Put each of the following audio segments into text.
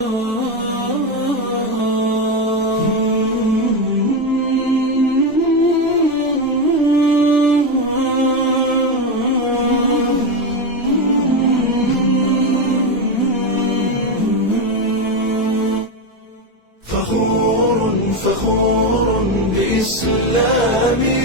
فخور بإسلامي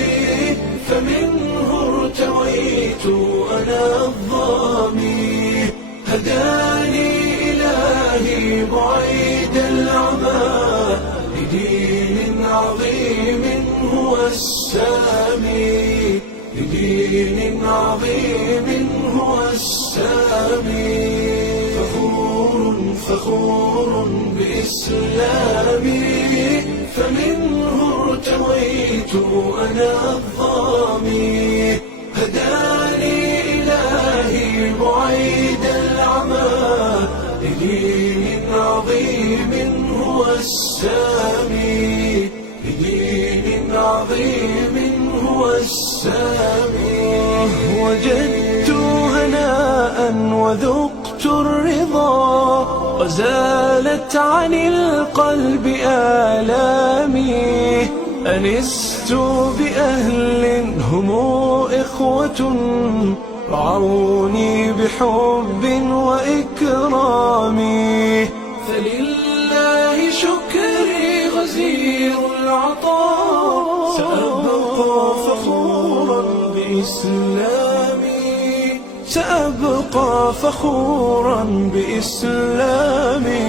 فمنه ارتويت أنا الظامي هداني إلهي بعيد العمى لدين عظيم هو السامي لدين عظيم هو السامي فخور بإسلامي فمنه ارتويت أنا الظامي هداني إلهي بعيد العمى لدين عظيم هو السامي لدين عظيم هو السامي وجدت هناء وذقت الرضا وزالت عن القلب آلامي أنست بأهل هم إخوة رعوني بحب وإكرام فلله شكري غزير العطاء سأبقى فخورا بإسلامي سأبقى فخورا بإسلامي.